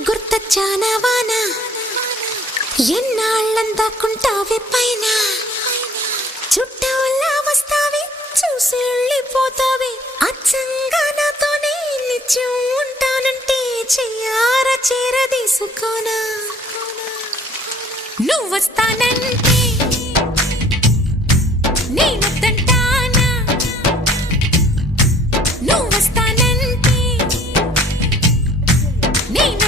గుర్తొచ్చానా వాన ఎన్నాళ్ళందాకుంటావే పైన చుట్టవల్లా వస్తావే చూసి వెళ్ళిపోతావే అచ్చంగా నాతోనే నిత్యం ఉంటానంటే చెయ్యారా చేరదీసుకోనా నువ్వు వస్తానంటే నేనొద్దంటానా నువ్వు వస్తానంటే నేను